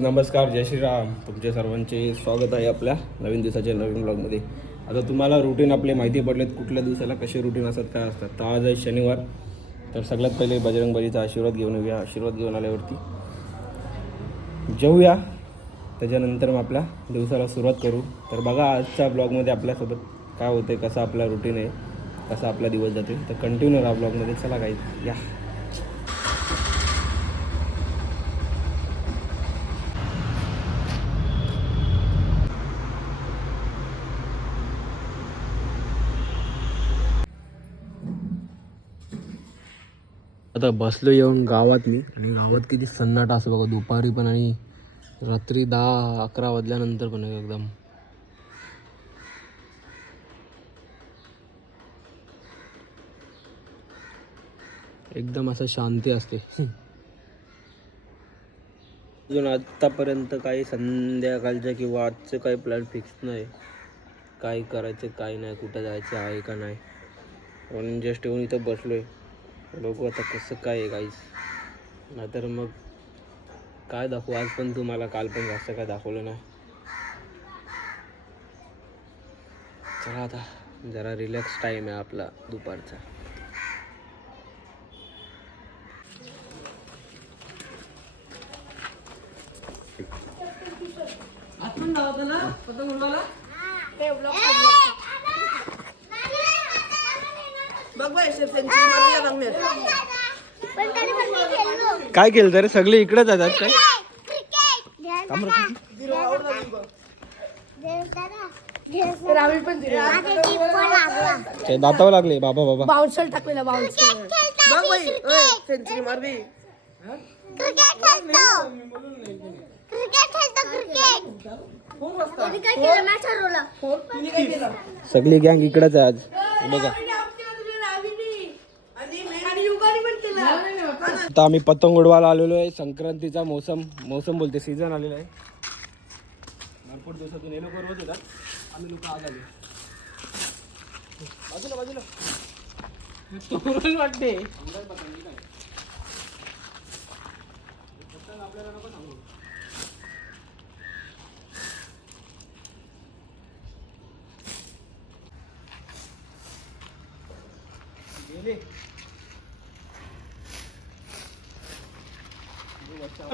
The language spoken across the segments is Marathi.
नमस्कार, जय श्रीराम. तुमचे सर्वांचे स्वागत आहे आपल्या नवीन दिवसाच्या नवीन ब्लॉगमध्ये. आता तुम्हाला रुटीन आपले माहिती पडलेत, कुठल्या दिवसाला कसे रुटीन असतात, काय असतात. तर आज आहे शनिवार. तर सगळ्यात पहिले बजरंगबलीचा आशीर्वाद घेऊन येऊया. आशीर्वाद घेऊन आल्यावरती जेवूया, त्याच्यानंतर मग आपल्या दिवसाला सुरुवात करू. तर बघा आजच्या ब्लॉगमध्ये आपल्यासोबत काय होतं, कसं आपला रुटीन आहे, कसा आपला दिवस जाते. तर कंटिन्यू राहा ब्लॉगमध्ये. चला काही या. आता बसलो येऊन गावात मी, आणि गावात किती सन्नाटा असं बघा, दुपारी पण आणि रात्री 10-11 वाजल्यानंतर पण एकदम एकदम असं शांती असते. अजून आत्तापर्यंत काही संध्याकाळचं किंवा आजचं काही प्लॅन फिक्स नाही, काय करायचं काय नाही, कुठं जायचं आहे का नाही. म्हणून जस्ट येऊन इथं बसलो आहे. बघू आता कसं काय आहे काहीच, नाहीतर मग काय दाखवू. आज पण तुम्हाला काल पण जास्त काय दाखवलं नाही. चला आता जरा रिलॅक्स टाईम आहे आपला दुपारचा. काय केलं तरी सगळे इकडेच जातात काय? दातावं लागले बाबा बाबा. बाउन्सर टाकलेला बाउन्सर. बघ बाई, सेंचुरी मार बी. क्रिकेट खेळतो. कोणी काय केलं मॅच हरवला. कोणी काय केलं? सगळी गँग इकडेच आहे आज. बघा आता आम्ही पतंग उडवायला आलेलो आहे. संक्रांतीचा मौसम बोलते, सीझन आलेला आहे. भरपूर दिवसातून हे लोक रोज होतात, आम्ही लोक आज आले. बाजूला बाजूला वाटते आपल्याला नको सांगू.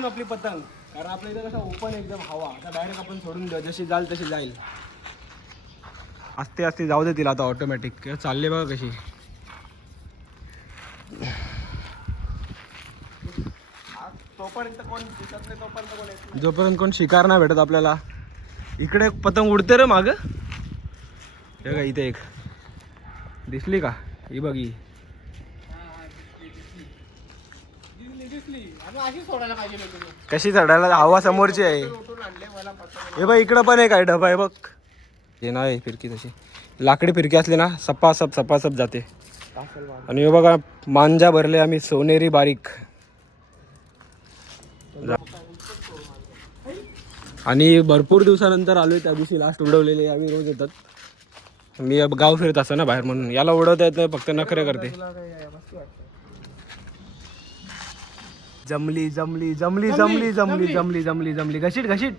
आपली पतंग, कारण आपल्या इथं कसं ओपन एकदम हवा. आता डायरेक्ट आपण सोडून देऊ, जशी जाईल तशी जाईल. आस्ते आस्ते जाऊ दे तिला आता ऑटोमॅटिक चालले बघा कशी. जोपर्यंत कोण शिकार नाही भेटत आपल्याला. इकडे पतंग उडते रे माग, हे का इथे एक दिसली का? ही बघ, ही कशी चढायला, हवा समोरची आहे. हे बघ इकडं पण आहे काय डबा आहे बघ. हे नाही फिरकी, तशी लाकडी फिरकी असली ना सपासप जाते. आणि हे बघा मांजा भरले आम्ही सोनेरी बारीक. आणि भरपूर दिवसानंतर आलोय. त्या दिवशी लास्ट उडवलेले आम्ही रोज येतात. मी गाव फिरत असतो ना बाहेर, म्हणून याला उडवता येत नाही, फक्त नखरे करते. जमली जमली जमली जमली जमली जमली जमली जमली घशीट घशीट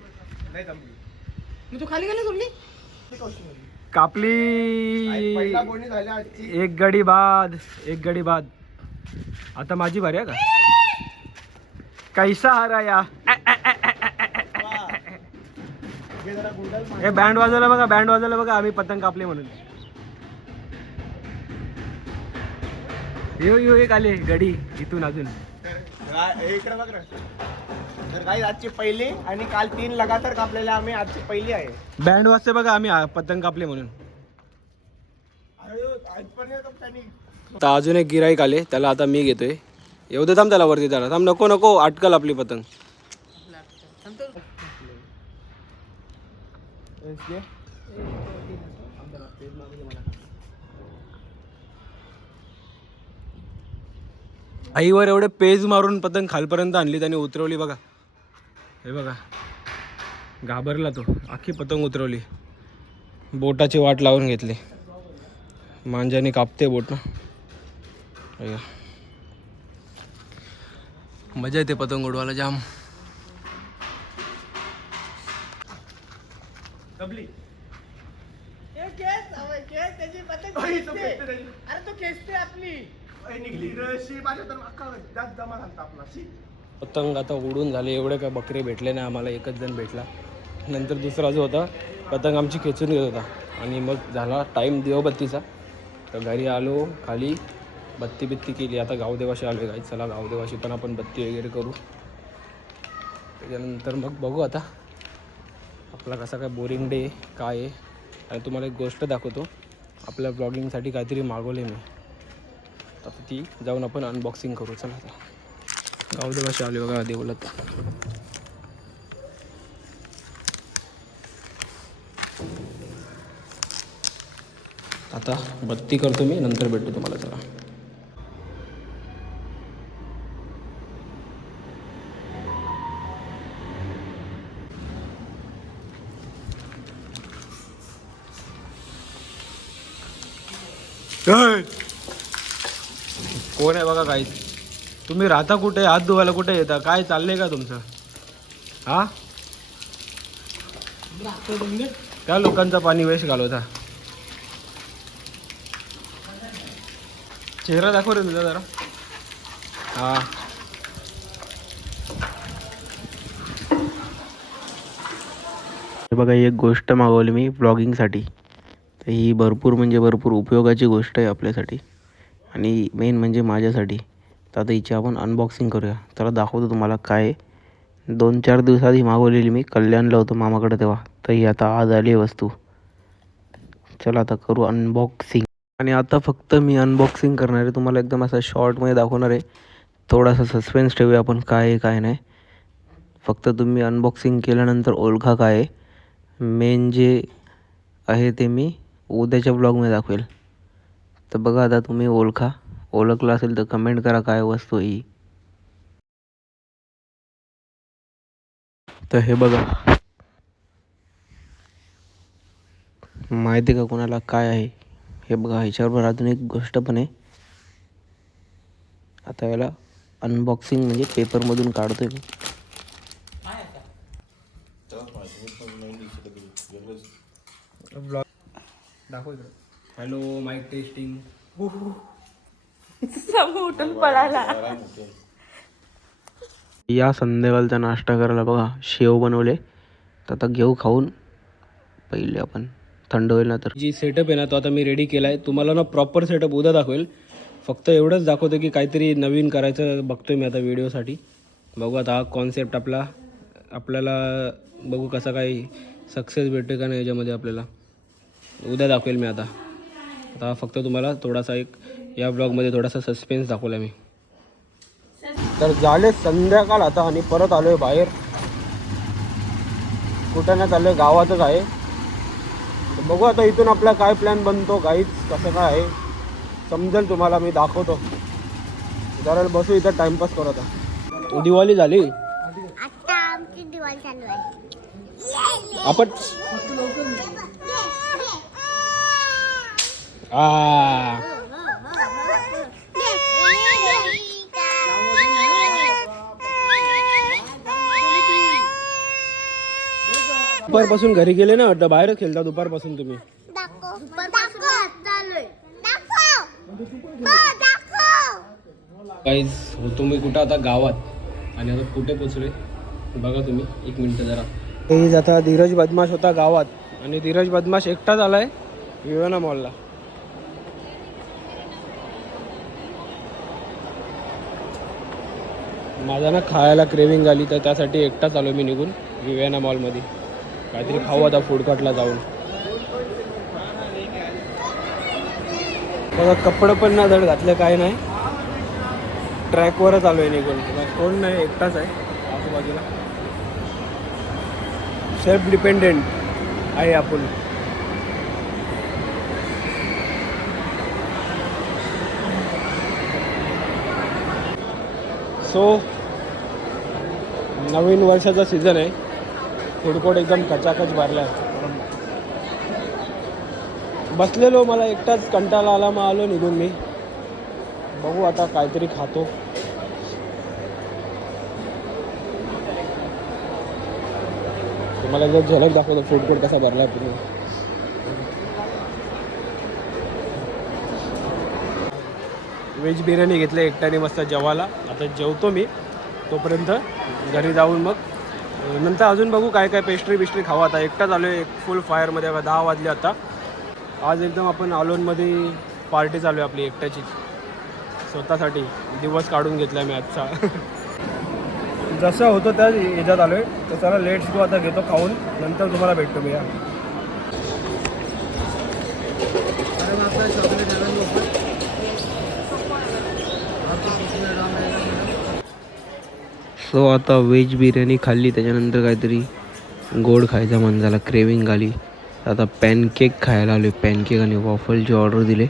कापली. एक गडी बाद. आता माझी बारी आहे का? कैसा हारा या. हे बँड वाजवला बघा, आम्ही पतंग कापले म्हणून. यो एक आले गडी इथून अजून. इकडे बघ ना. तर काही आजची पहिली आणि काल 3 लगातार कापलेल्या आम्ही, आजची पहिली आहे. बँड वाजते बघा, आम्ही पतंग कापले म्हणून. आता अजून एक गिराईक आले, त्याला आता मी घेतोय. येऊ दे थांब त्याला वरती, त्याला थांब. नको अटकल आपली पतंग. आईवर एवढे पेज मारून पतंग खालपर्यंत आणली, त्याने उतरवली बघा. हे बघा घाबरला तो, अख्खी पतंग उतरवली. बोटाची वाट लावून घेतली. मांजाने कापते बोट ना. मजा येते पतंग उडवायला जाम. दबली त्याची पतंग अरे, तो खेचते. खेचते त्याची. अरे तो खेचते आपली. निघली रशी माझ्या तर अख्खा जास्त जमा झाला आपला शी. पतंग आता उडून झाले, एवढे काय बकरे भेटले नाही आम्हाला, एकच जण भेटला. नंतर दुसरा जो होता पतंग आमची खेचून घेत होता. आणि मग झाला टाईम दिवाबत्तीचा, तर घरी आलो, खाली बत्ती बित्ती केली. आता गावदेवाशी आलो आहे, चला गावदेवाशी पण आपण बत्ती वगैरे करू. त्याच्यानंतर मग बघू आता आपला कसा काय बोरिंग डे काय आहे. आणि तुम्हाला एक गोष्ट दाखवतो, आपल्या ब्लॉगिंगसाठी काहीतरी मागवले मी, आता ती जाऊन आपण अनबॉक्सिंग करू. चला आता गावदेवाशी आलो बघा देवलात. आता बत्ती करतो मी, नंतर भेटतो तुम्हाला. चला कोण आहे बघा काही. तुम्ही राहता कुठे, हात धुवायला कुठे येता, काय चाललंय का तुमचं? हा, त्या लोकांचा पाणी वेस्ट घालवता. चेहरा दाखव रे तुझा जरा. हा, बघा एक गोष्ट मागवली मी ब्लॉगिंगसाठी, तर ही भरपूर म्हणजे भरपूर उपयोगाची गोष्ट आहे आपल्यासाठी आणि मेन म्हणजे माझ्यासाठी. तर आता हिची आपण अनबॉक्सिंग करूया. तर दाखवतो तुम्हाला काय. 2-4 दिवसाआधी मागवलेली मी, कल्याणला होतो मामाकडे तेव्हा, तर ही आता आज आली आहे वस्तू. चला आता करू अनबॉक्सिंग. आणि आता फक्त मी अनबॉक्सिंग करणार आहे, तुम्हाला एकदम असं शॉर्टमध्ये दाखवणार आहे. थोडासा सस्पेन्स ठेवूया आपण, काय आहे काय नाही. फक्त तुम्ही अनबॉक्सिंग केल्यानंतर ओळखा काय आहे. मेन जे आहे ते मी उद्याच्या ब्लॉगमध्ये दाखवेल. तर बघा आता तुम्ही ओळखला असेल तर कमेंट करा काय वस्तू ही. तर हे बघा, माहिती का कोणाला काय आहे हे बघा. ह्याच्याबरोबर अजून एक गोष्ट पण आहे. आता याला अनबॉक्सिंग म्हणजे पेपरमधून काढतोय मी. ब्लॉग दाखव इकडे. Hello, mic testing. उठून पळाला. या संध्याकाळचा नाश्ता करायला बघा शेव बनवले, तर आता घेऊ खाऊन. पहिले आपण थंड होईल ना तर. जी सेटअप आहे ना तो आता मी रेडी केला आहे. तुम्हाला ना प्रॉपर सेटअप उद्या दाखवेल. फक्त एवढंच दाखवतो की काहीतरी नवीन करायचं बघतोय मी आता व्हिडिओसाठी. बघू आता हा कॉन्सेप्ट आपल्याला बघू कसा काही सक्सेस भेटते का नाही याच्यामध्ये आपल्याला. उद्या दाखवेल मी. आता फक्त तुम्हाला थोडासा एक या ब्लॉगमध्ये थोडासा सस्पेन्स दाखवला मी. तर झाले संध्याकाळ आता आणि परत आलो आहे बाहेर. कुठं नाही चाललं, गावातच आहे. बघू आता इथून आपला काय प्लॅन बनतो, काहीच कसं काय आहे समजेल तुम्हाला, मी दाखवतो. जरा बसू इथं टाइमपास करू. आता दिवाळी झाली, आता आमची दिवाळी चालू आहे. आपण दुपारपासून घरी गेले ना वाटतं, बाहेरच खेळता दुपारपासून तुम्ही. काहीच होतो मी कुठं आता गावात, आणि आता कुठे पोचलोय बघा तुम्ही. एक मिनटं जरा. हे आता धीरज बदमाश होता गावात, आणि धीरज बदमाश एकटाच आलाय विवेना मॉलला. माझा ना खायला क्रेविंग आली, तर त्यासाठी एकटाच आलो मी निघून विवेना मॉलमध्ये. काहीतरी खाऊ आता फूडकोर्टला जाऊन. बघा कपडे पण ना धड घातले काय नाही, ट्रॅकवरच आलो आहे निघून. कोण नाही, एकटाच आहे आजूबाजूला. सेल्फ डिपेंडेंट आहे आपण. सो नवीन वर्षाचा सीझन आहे, फूडकोर्ट एकदम खचाखच भरला आहे. बसलेलो, मला एकटाच कंटाळा आला, मग आलो निघून मी. बघू आता काहीतरी खातो. मला जर झलक दाखवतो फूड कोर्ट कसा भरला पूर्ण. व्हेज बिर्याणी घेतली एकट्याने मस्त जेवायला. आता जेवतो मी, तोपर्यंत घरी जाऊन मग नंतर अजून बघू काय काय पेस्ट्री बिस्ट्री खाऊ. आता एकटाच आलो आहे फुल फायरमध्ये. 10 वाजले आता. आज एकदम आपण अलोनमध्ये पार्टी चालू आहे आपली एकट्याची, स्वतःसाठी दिवस काढून घेतला मी आजचा. जसं होतं त्याच ह्याच्यात आलो आहे. तर चला लेट्स गो, आता घेतो खाऊन, नंतर तुम्हाला भेटतो मी. सो आता व्हेज बिर्याणी खाल्ली, त्याच्यानंतर काहीतरी गोड खायचा मन झाला, क्रेविंग आली. आता पॅनकेक खायला आलो. पॅनकेक आणि वॉफलची ऑर्डर दिले.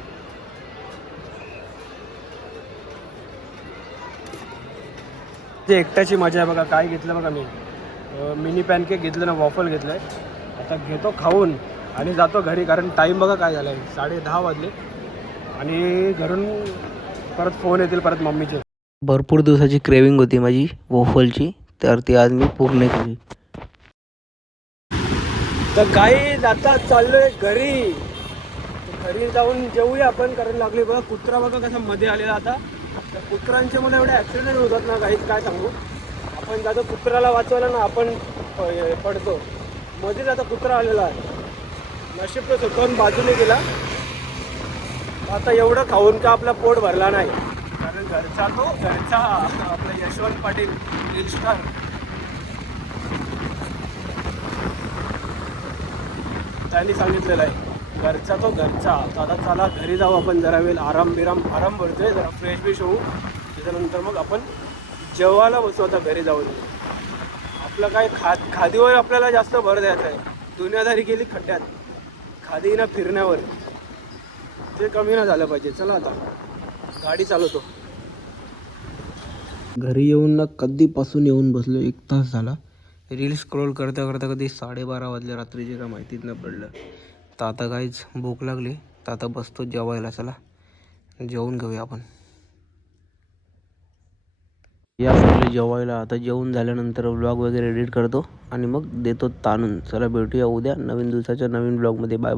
ते एकट्याची मजा आहे बघा. काय घेतलं बघा मी, मिनी पॅनकेक घेतलं ना, वॉफल घेतलं आहे. आता घेतो खाऊन आणि जातो घरी, कारण टाईम बघा काय झाला आहे, 10:30 वाजले. आणि घरून परत फोन येतील परत मम्मीचे. भरपूर दिवसाची क्रेविंग होती माझी वॉफलची, तर ती आज मी पूर्ण केली. तर काही आता चाललोय घरी. घरी जाऊन जेवूया आपण, कारण लागली बघा कुत्रा बघा कसा मध्ये आलेला. आता त्या कुत्र्यांचे मला एवढे ॲक्सिडेंट होतात ना, काहीच काय सांगू. आपण जातो कुत्र्याला वाचवायला ना, आपण पडतो. मध्येच आता कुत्रा आलेला आहे. नशीब तो दोन बाजूने गेला. आता एवढं खाऊन का आपला पोट भरला नाही, कारण घरचा आपला यशवंत पाटील रील स्टार त्यांनी सांगितलेलं आहे, घरचा. तर आता चला घरी जाऊ आपण, जरा वेळ आराम भरतोय, जरा फ्रेश बिश होऊ. त्याच्यानंतर मग आपण जेवायला बसू. आता घरी जाऊन आपलं काय खादीवर आपल्याला जास्त भर द्यायचा आहे. दुनियादारी गेली खड्ड्यात, खादी ना फिरण्यावर, ते कमी ना झालं पाहिजे. चला आता गाडी चालवतो. घरी येऊन ना कधीपासून येऊन बसलो, 1 तास झाला. रील स्क्रोल करता करता कधी 12:30 वाजले रात्रीचे, का माहितीच नाही पडलं. तर आता काहीच भूक लागली, तर आता बसतो जेवायला. चला जेवून घेऊया आपण. या पहिले जेवायला. आता जेवून झाल्यानंतर व्लॉग वगैरे एडिट करतो आणि मग देतो ताणून. चला भेटूया उद्या नवीन दिवसाच्या नवीन ब्लॉगमध्ये. बाय.